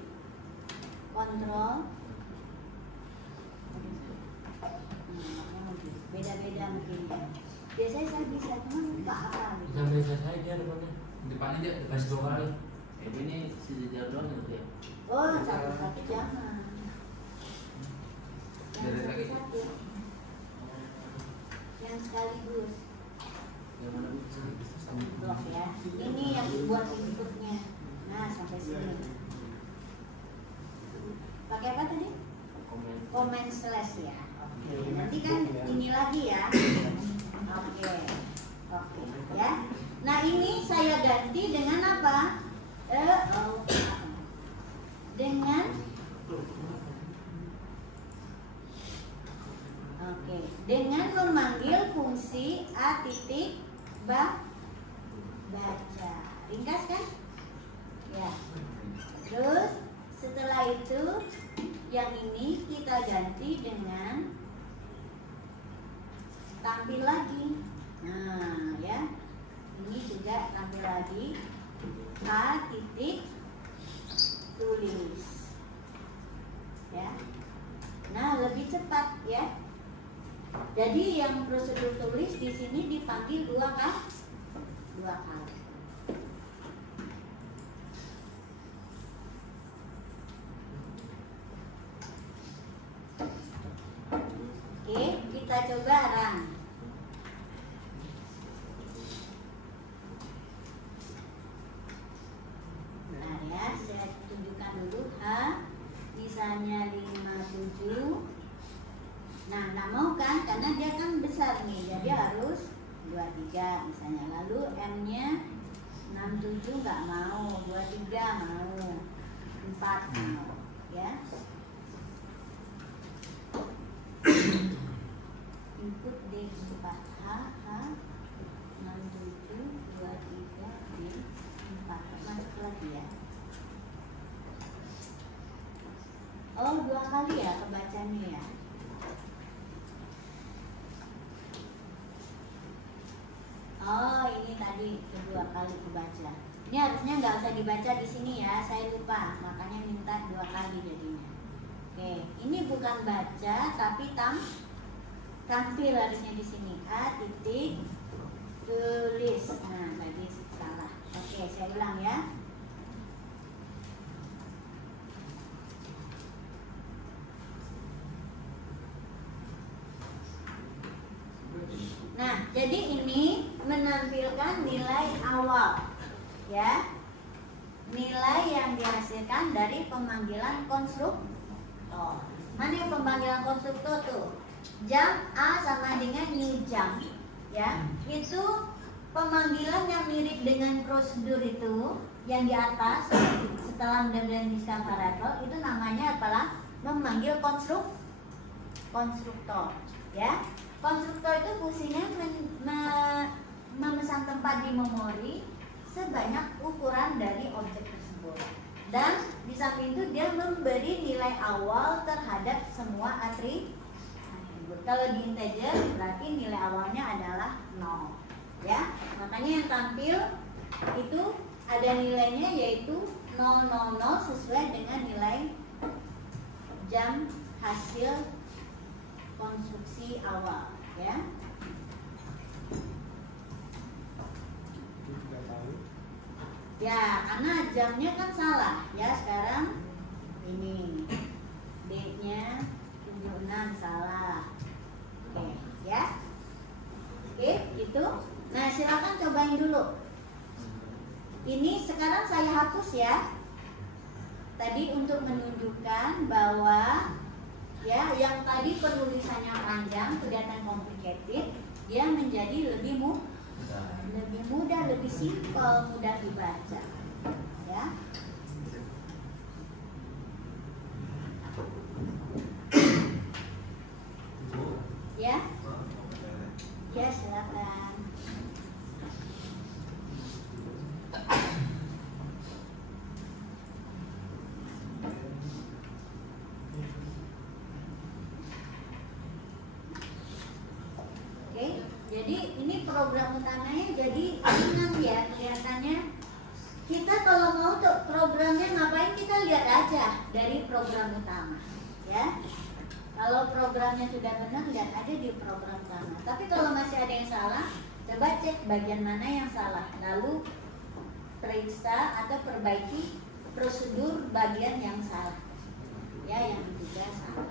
control. Beda-beda mungkin ya. Biasanya saya bisa, cuma lupa apa gitu. Tambahin selesai dia depannya. depannya dia Kasih 2 kali. Ini sejajar doang ya. Oh, satu-satu jangan. Yang Dari lagi. satu-satu. Yang sekaligus. Yang mana bisa? Blok ya. Ini yang buat inputnya. Nah, sampai sini. Pakai apa tadi? Komen. Comment slash ya. Oke. Nanti kan ini lagi ya. Oke. Oke ya. Nah, ini saya ganti dengan apa? Dengan dengan memanggil fungsi a titik baca. Ringkas kan? Ya. Terus setelah itu yang ini kita ganti dengan tampil lagi. Nah, ya. Ini juga tampil lagi a titik tulis. Ya. Nah, lebih cepat ya. Jadi yang prosedur tulis di sini dipanggil 2 kali. Oke, kita coba run. Bentar ya, saya tunjukkan dulu misalnya 57. Nah, nggak mau kan, karena dia kan besar nih, jadi harus 23 misalnya. Lalu M-nya 67 nggak mau, 23 mau, 4 mau, ya. Input D4H, 67, 23, D4. Masuk lagi ya. Oh, 2 kali ya kebacanya ya. Oh, ini tadi kedua kali kebaca. Ini harusnya nggak usah dibaca di sini ya, saya lupa, makanya minta 2 kali jadinya. Oke, ini bukan baca tapi tampil harusnya di sini. A titik tulis. Nah, tadi salah. Oke, saya ulang ya. Nah, jadi ini menampilkan nilai awal, ya, nilai yang dihasilkan dari pemanggilan konstruktor. Mana yang pemanggilan konstruktor tuh? Jam A sama dengan new jam, ya. Itu pemanggilan yang mirip dengan prosedur itu yang di atas setelah mendefinisikan variabel itu namanya adalah memanggil konstruktor, ya. Konstruktor itu fungsinya memesan tempat di memori sebanyak ukuran dari objek tersebut, dan di samping itu dia memberi nilai awal terhadap semua atribut. Kalau di integer berarti nilai awalnya adalah 0, ya. Makanya yang tampil itu ada nilainya yaitu 000 sesuai dengan nilai jam hasil konstruksi awal, ya. Ya, karena jamnya kan salah, ya. Sekarang ini D-nya 76 salah. Oke, ya. Oke, itu. Nah, silakan cobain dulu. Ini sekarang saya hapus ya. Tadi untuk menunjukkan bahwa ya yang tadi penulisannya panjang, kelihatan complicated, dia menjadi lebih mudah, lebih simpel, mudah dibaca. Ya. Ya. Ya, silakan. Oke, jadi ini program utamanya jadi ringan ya kelihatannya. Kita kalau mau tuh programnya ngapain, kita lihat aja dari program utama, ya. Kalau programnya sudah benar, lihat aja di program utama. Tapi kalau masih ada yang salah, coba cek bagian mana yang salah, lalu periksa atau perbaiki prosedur bagian yang salah, ya, yang juga salah.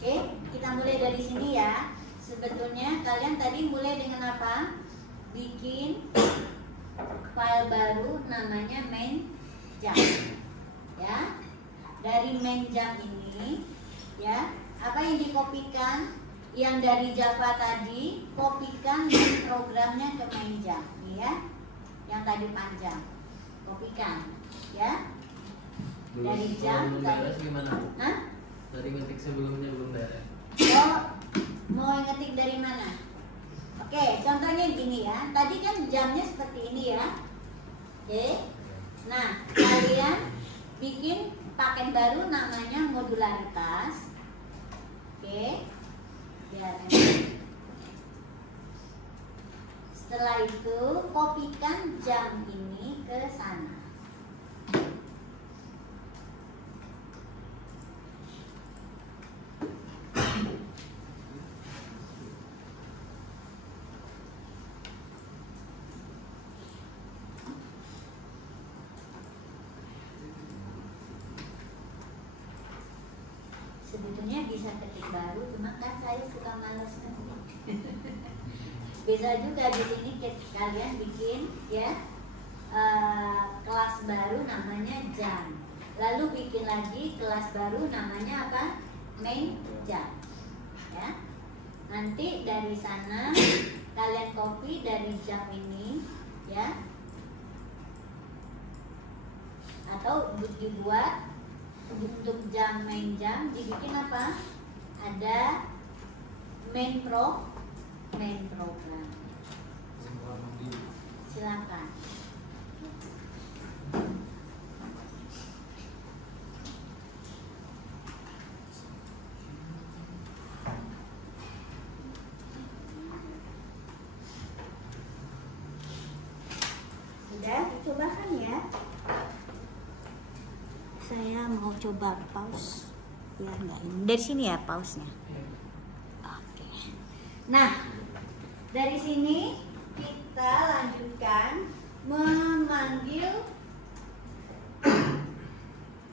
Oke, kita mulai dari sini ya. Sebetulnya kalian tadi mulai dengan apa? Bikin file baru namanya main jam, ya. Dari main jam ini, ya, apa yang dikopikan? Yang dari Java tadi, kopikan main programnya ke main jam, ya. Yang tadi panjang, kopikan, ya. Dari jam tadi. Gimana? Hah? Dari ngetik sebelumnya belum beres. Oh, mau ngetik dari mana? Oke, contohnya gini ya. Tadi kan jamnya seperti ini ya. Oke. Nah, kalian bikin paket baru namanya modularitas. Oke. Biar setelah itu kopikan jam ini ke sana. Sebetulnya bisa ketik baru, cuma kan saya suka malas nanti. Bisa juga di sini kalian bikin ya kelas baru namanya jam. Lalu bikin lagi kelas baru namanya apa? Main jam. Ya. Nanti dari sana kalian copy dari jam ini ya. Atau dibuat untuk jam main jam dibikin apa? Ada main program. Silakan. Sudah dicobakan ya? Saya mau coba pause biar nggak ini. Dari sini ya pause-nya. Oke. Nah, dari sini kita lanjutkan memanggil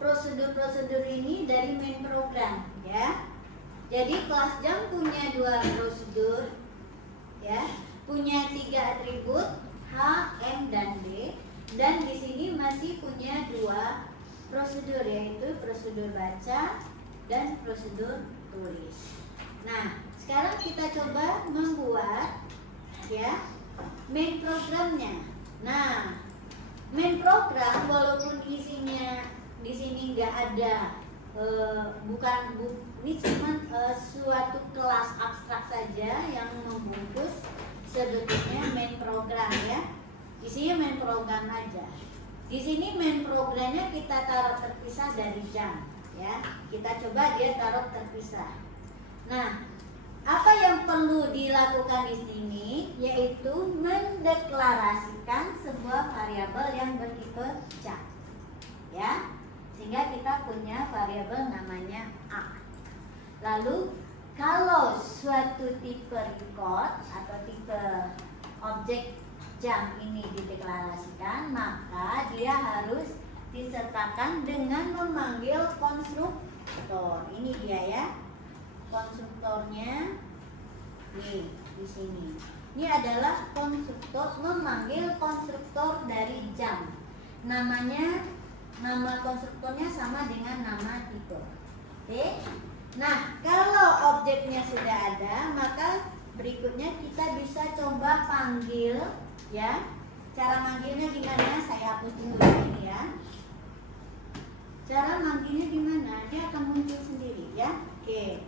prosedur-prosedur ini dari main program ya. Jadi kelas jam punya 2 prosedur ya, punya 3 atribut H, M, dan D, dan di sini masih punya 2 prosedur, yaitu prosedur baca dan prosedur tulis. Nah, sekarang kita coba membuat ya main programnya. Nah, main program walaupun isinya di sini nggak ada ini cuma suatu kelas abstrak saja yang membungkus sebetulnya main program ya. Isinya main program aja. Di sini main programnya kita taruh terpisah dari jam ya. Kita coba dia taruh terpisah. Nah, apa yang perlu dilakukan di sini yaitu mendeklarasikan sebuah variabel yang bertipe jam. Ya. Sehingga kita punya variabel namanya A. Lalu kalau suatu tipe record atau tipe objek jam ini dideklarasikan, maka dia harus disertakan dengan memanggil konstruktor. Ini dia ya. Konstruktornya nih di sini. Ini adalah konstruktor, memanggil konstruktor dari jam. Nama konstruktornya sama dengan nama tipe. Oke. Nah, kalau objeknya sudah ada, maka berikutnya kita bisa coba panggil ya. Cara manggilnya gimana? Saya hapus dulu ini ya. Cara manggilnya gimana? Dia akan muncul sendiri ya. Oke.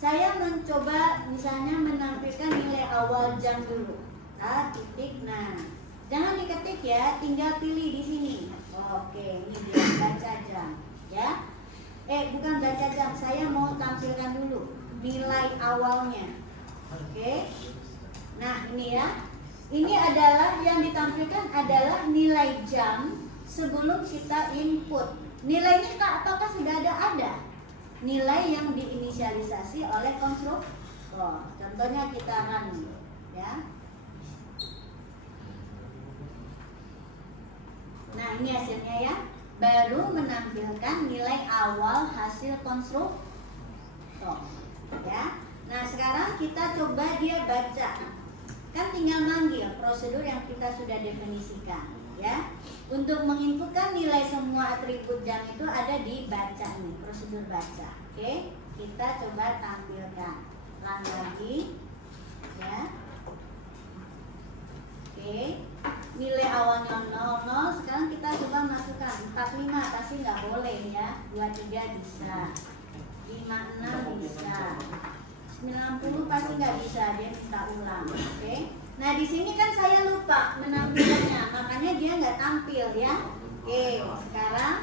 Saya mencoba misalnya menampilkan nilai awal jam dulu. Titik. Nah, jangan diketik ya, tinggal pilih di sini. Oke, ini dia baca jam ya. Bukan baca jam, saya mau tampilkan dulu nilai awalnya. Oke. Nah, ini ya. Ini adalah yang ditampilkan adalah nilai jam sebelum kita input. Nilainya apakah sudah ada? Nilai yang diinisialisasi oleh konstruktor. Contohnya kita run ya. Nah, ini hasilnya ya. Baru menampilkan nilai awal hasil konstruktor ya. Nah, sekarang kita coba dia baca. Kan tinggal manggil prosedur yang kita sudah definisikan ya. Untuk menginputkan nilai semua atribut jam itu ada di baca nih, prosedur baca. Oke, kita coba tampilkan. Run lagi ya. Oke, nilai awalnya 00. Sekarang kita coba masukkan 45, pasti nggak boleh ya. 23 bisa, 56 bisa, 90 pasti nggak bisa, dia minta ulang. Oke. Nah, di sini kan saya lupa menampilkannya, makanya dia nggak tampil ya. Oke, sekarang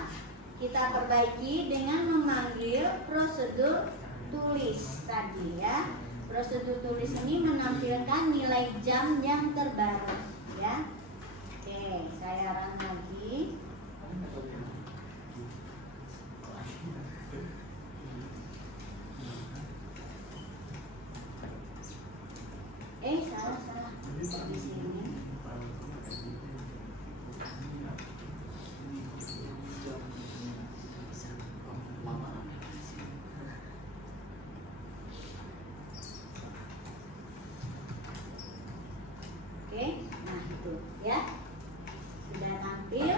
kita perbaiki dengan memanggil prosedur tulis tadi ya. Prosedur tulis ini menampilkan nilai jam yang terbaru ya. Oke, saya run lagi. Salah di sini. Oke, nah itu ya. Sudah tampil.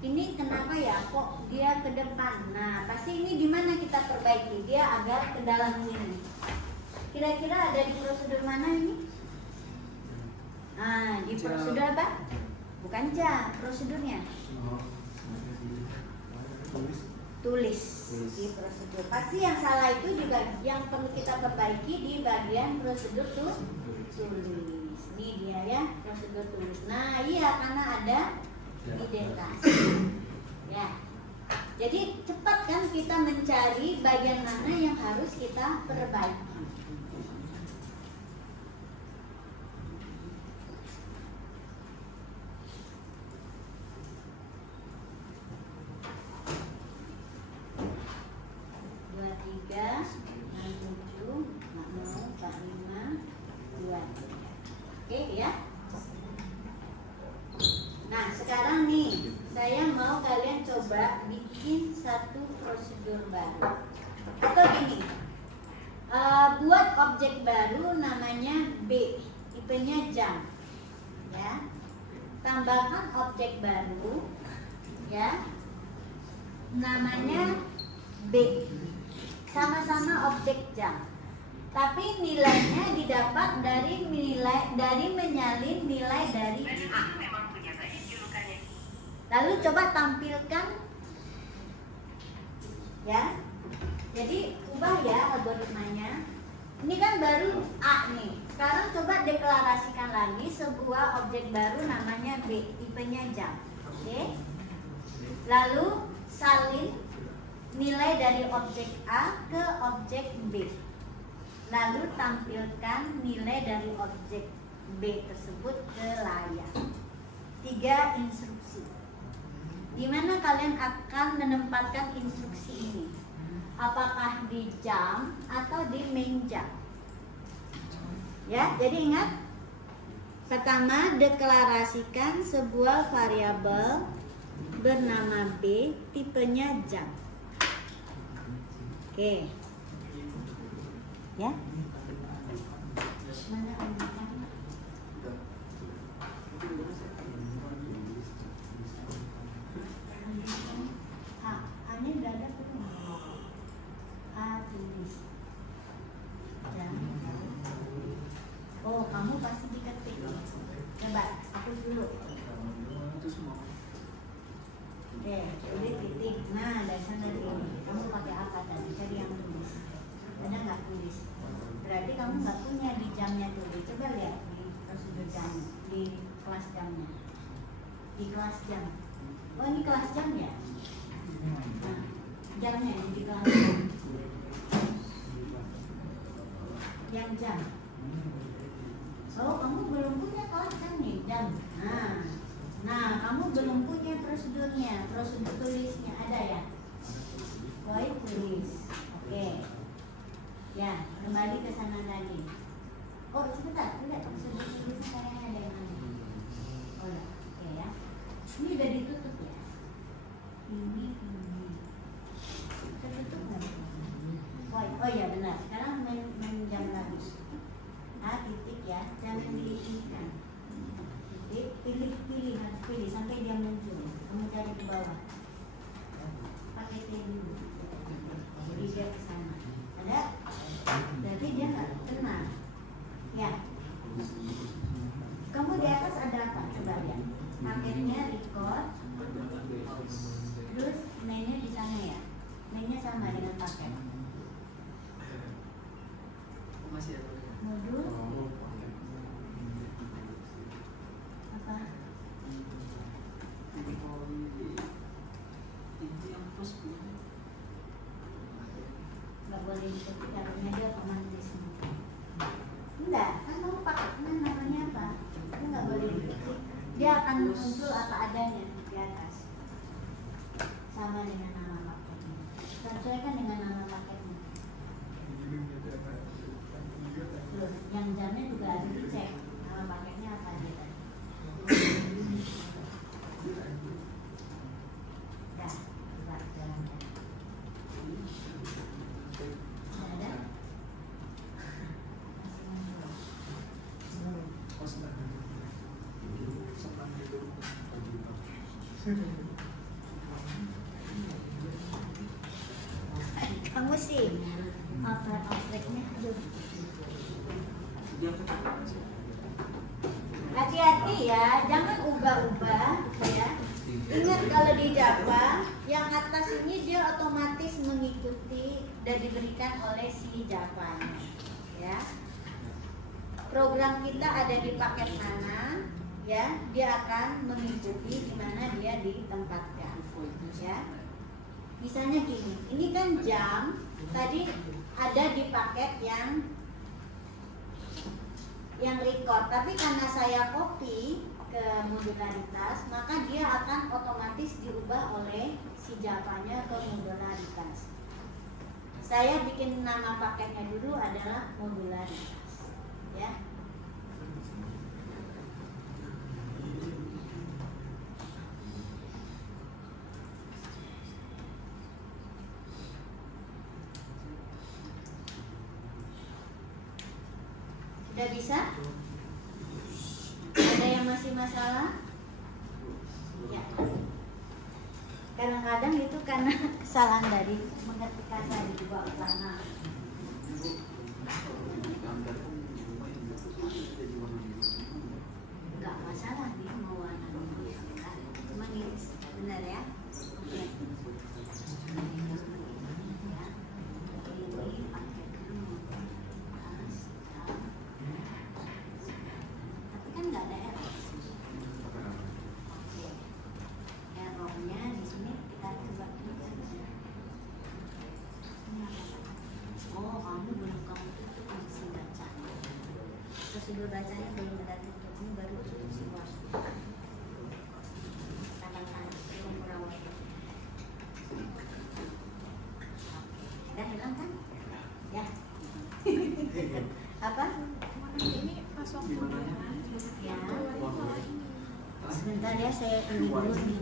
Ini kenapa ya kok dia ke depan? Nah, pasti ini di mana kita perbaiki dia agar ke dalam sini. Kira-kira ada di prosedur mana ini? Nah, di prosedur apa? Bukan jam, prosedurnya. Tulis di prosedur. Pasti yang salah itu juga yang perlu kita perbaiki di bagian prosedur tulis. Ini dia ya, prosedur tulis. Nah, iya karena ada identasi. Ya. Jadi cepat kan kita mencari bagian mana yang harus kita perbaiki. Oke ya. Nah, sekarang nih saya mau kalian coba bikin satu prosedur baru. Atau gini, buat objek baru namanya B, tipenya jam. Ya. Tambahkan objek baru ya. Namanya B. sama-sama objek jam. Tapi nilainya didapat dari menyalin nilai dari A. Lalu coba tampilkan ya. Jadi ubah ya algoritmanya. Ini kan baru A nih. Sekarang coba deklarasikan lagi sebuah objek baru namanya B, tipenya jam. Oke. Lalu salin nilai dari objek A ke objek B. Lalu tampilkan nilai dari objek B tersebut ke layar. 3 instruksi. Di mana kalian akan menempatkan instruksi ini? Apakah di jam atau di main jam? Ya, jadi ingat. Pertama, deklarasikan sebuah variabel bernama B, tipenya jam. Oke. Ya. Mana omongkannya? A-nya udah ada belum? A tulis. Jam. Oh, kamu pasti diketik. Coba, aku dulu. Oke, jadi titik. Nah, dari sana ini. Kamu pakai apa tadi? Cari yang tulis. Ada nggak tulis? Berarti kamu nggak punya di jamnya tulis. Coba lihat di prosedur jam, di kelas jamnya. Di kelas jam. Oh, ini kelas jam ya? Nah, jamnya di kelas jam. Yang jam. Oh, kamu belum punya kelas jam nih, jam. Nah, kamu belum punya prosedurnya, prosedur tulisnya ada ya? Void tulis. Oke. Ya, kembali ke sana lagi. Oh, sebentar, lihat prosedur tulisnya kayaknya ada yang aneh. Oh, ya. Oke ya. Ini udah ditutup ya. Ini. Tertutup nggak? Oh iya benar. Sekarang main jam lagi. A titik ya, jangan diisikan. Pilih harus pilih sampai dia muncul. Kamu cari ke bawah. Pakai T dulu. Jadi dia ke sana. Ada? Berarti dia nggak kenal. Ya. Kamu di atas ada apa? Coba lihat. Paketnya record. Terus mainnya di sana ya. Mainnya sama dengan paket. Masih ada. Modul apa? Nggak boleh diketik karena dia otomatis. Enggak, kan kamu pakai namanya apa? Itu nggak boleh diketik. Dia akan muncul apa adanya di atas. Sama dengan nama paketnya. Sesuaikan dengan nama paketnya. Terus yang jamnya juga harus dicek nama paketnya apa aja tadi. Ya, coba jalankan. Ada? Kamu sih oprek-opreknya aduh. Hati-hati ya, jangan ubah-ubah ya. Ingat kalau di Java yang atas ini dia otomatis mengikuti dan diberikan oleh si Java ya. Program kita ada di paket mana ya, dia akan mengikuti di mana dia ditempatkan ya. Misalnya gini, ini kan jam tadi ada di paket yang record, tapi karena saya copy ke modularitas, maka dia akan otomatis diubah oleh si Java-nya ke modularitas. Saya bikin nama paketnya dulu adalah modularitas ya. Sudah bisa? Ada yang masih masalah? Ya. Kadang-kadang itu karena kesalahan dari mengetikkan dari dua warna. Enggak masalah dia mau warna enggak. Cuma ini benar ya. Oke. Ya. Ini pakai dulu. Tapi kan nggak ada error. Oke. Errornya di sini kita coba lihat. Oh, kamu belum kamu tutup masih baca. Prosedur bacanya belum berarti kamu baru tutup si was. Katakan belum merawat. Udah hilang kan? Ya. Apa? Ini pas waktu makan, Ya. keluarnya kalau ini. Sebentar ya saya ini dulu nih.